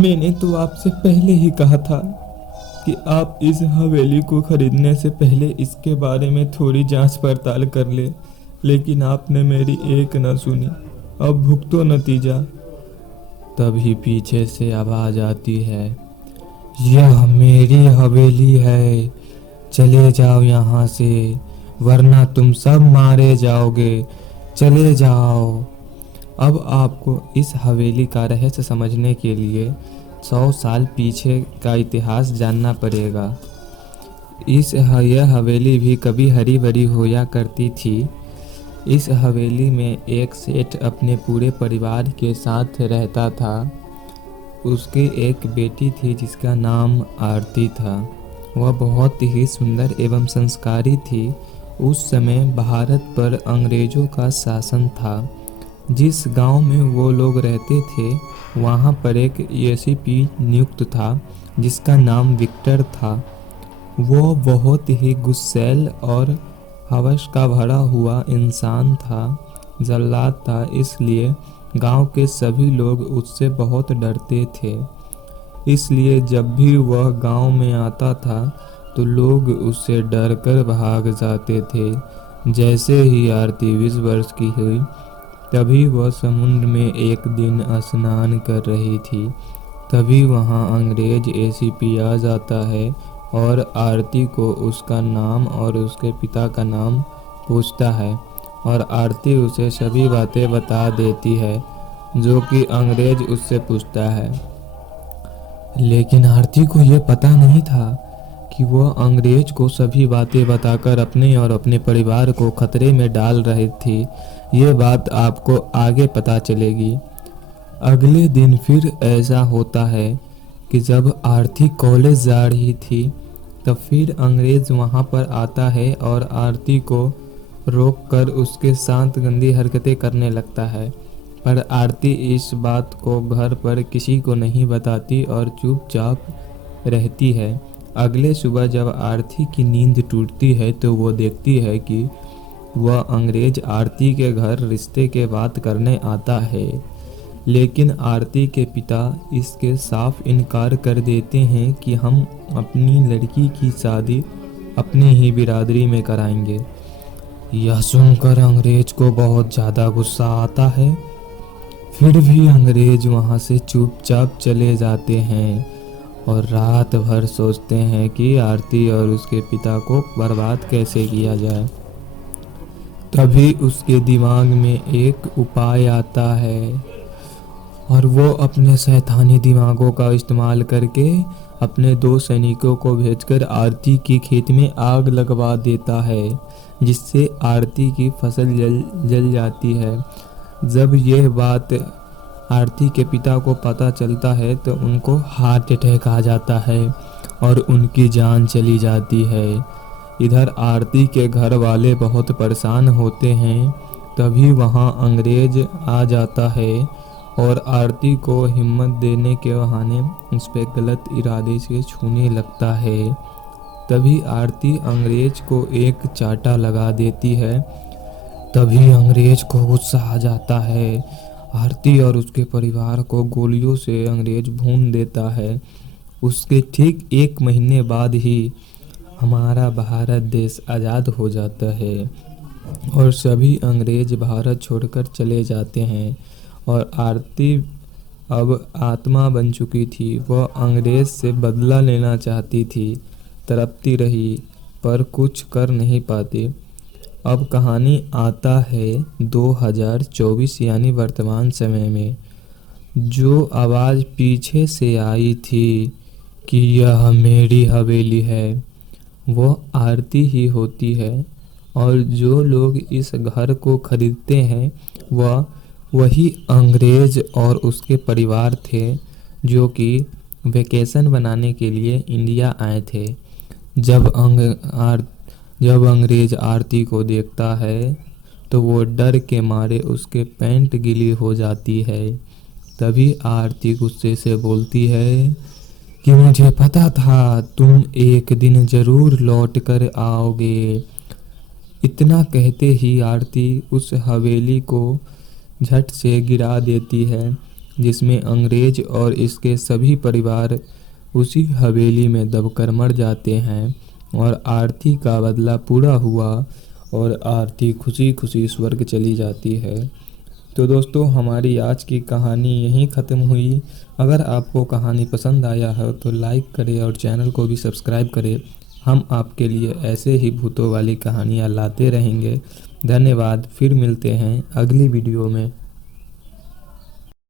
मैंने तो आपसे पहले ही कहा था कि आप इस हवेली को खरीदने से पहले इसके बारे में थोड़ी जांच पड़ताल कर ले, लेकिन आपने मेरी एक न सुनी। अब भुगतो नतीजा। तभी पीछे से आवाज आती है, यह मेरी हवेली है, चले जाओ यहाँ से, वरना तुम सब मारे जाओगे, चले जाओ। अब आपको इस हवेली का रहस्य समझने के लिए 100 साल पीछे का इतिहास जानना पड़ेगा। यह हवेली भी कभी हरी भरी होया करती थी। इस हवेली में एक सेठ अपने पूरे परिवार के साथ रहता था। उसकी एक बेटी थी जिसका नाम आरती था। वह बहुत ही सुंदर एवं संस्कारी थी। उस समय भारत पर अंग्रेजों का शासन था। जिस गांव में वो लोग रहते थे वहां पर एक एसीपी नियुक्त था जिसका नाम विक्टर था। वो बहुत ही गुस्सैल और हवस का भरा हुआ इंसान था, जल्लाद था, इसलिए गांव के सभी लोग उससे बहुत डरते थे। इसलिए जब भी वह गांव में आता था तो लोग उससे डरकर भाग जाते थे। जैसे ही आरती 20 वर्ष की हुई तभी वह समुद्र में एक दिन स्नान कर रही थी। तभी वहां अंग्रेज एसीपी आ जाता है और आरती को उसका नाम और उसके पिता का नाम पूछता है और आरती उसे सभी बातें बता देती है जो कि अंग्रेज उससे पूछता है। लेकिन आरती को यह पता नहीं था कि वह अंग्रेज को सभी बातें बताकर अपने और अपने परिवार को खतरे में डाल रही थी। ये बात आपको आगे पता चलेगी। अगले दिन फिर ऐसा होता है कि जब आरती कॉलेज जा रही थी तब फिर अंग्रेज वहां पर आता है और आरती को रोककर उसके साथ गंदी हरकतें करने लगता है। पर आरती इस बात को घर पर किसी को नहीं बताती और चुपचाप रहती है। अगले सुबह जब आरती की नींद टूटती है तो वो देखती है कि वह अंग्रेज आरती के घर रिश्ते के बात करने आता है। लेकिन आरती के पिता इसके साफ इनकार कर देते हैं कि हम अपनी लड़की की शादी अपनी ही बिरादरी में कराएंगे। यह सुनकर अंग्रेज को बहुत ज़्यादा गुस्सा आता है। फिर भी अंग्रेज वहां से चुपचाप चले जाते हैं और रात भर सोचते हैं कि आरती और उसके पिता को बर्बाद कैसे किया जाए। तभी उसके दिमाग में एक उपाय आता है और वो अपने शैतानी दिमागों का इस्तेमाल करके अपने 2 सैनिकों को भेजकर आरती के खेत में आग लगवा देता है, जिससे आरती की फसल जल जाती है। जब यह बात आरती के पिता को पता चलता है तो उनको हार्ट अटैक आ जाता है और उनकी जान चली जाती है। इधर आरती के घर वाले बहुत परेशान होते हैं। तभी वहां अंग्रेज आ जाता है और आरती को हिम्मत देने के बहाने उस पर गलत इरादे से छूने लगता है। तभी आरती अंग्रेज को एक चांटा लगा देती है। तभी अंग्रेज को गुस्सा आ जाता है। आरती और उसके परिवार को गोलियों से अंग्रेज भून देता है। उसके ठीक 1 महीने बाद ही हमारा भारत देश आज़ाद हो जाता है और सभी अंग्रेज भारत छोड़कर चले जाते हैं। और आरती अब आत्मा बन चुकी थी। वह अंग्रेज से बदला लेना चाहती थी, तड़पती रही पर कुछ कर नहीं पाती। अब कहानी आता है 2024 यानी वर्तमान समय में। जो आवाज़ पीछे से आई थी कि यह मेरी हवेली है, वह आरती ही होती है। और जो लोग इस घर को खरीदते हैं वह वही अंग्रेज और उसके परिवार थे जो कि वेकेशन बनाने के लिए इंडिया आए थे। जब अंग्रेज आरती को देखता है तो वो डर के मारे उसके पैंट गीली हो जाती है। तभी आरती गुस्से से बोलती है कि मुझे पता था तुम एक दिन जरूर लौट कर आओगे। इतना कहते ही आरती उस हवेली को झट से गिरा देती है। जिसमें अंग्रेज और इसके सभी परिवार उसी हवेली में दबकर मर जाते हैं और आरती का बदला पूरा हुआ और आरती खुशी खुशी स्वर्ग चली जाती है। तो दोस्तों, हमारी आज की कहानी यहीं ख़त्म हुई। अगर आपको कहानी पसंद आया है तो लाइक करें और चैनल को भी सब्सक्राइब करें। हम आपके लिए ऐसे ही भूतों वाली कहानियाँ लाते रहेंगे। धन्यवाद। फिर मिलते हैं अगली वीडियो में।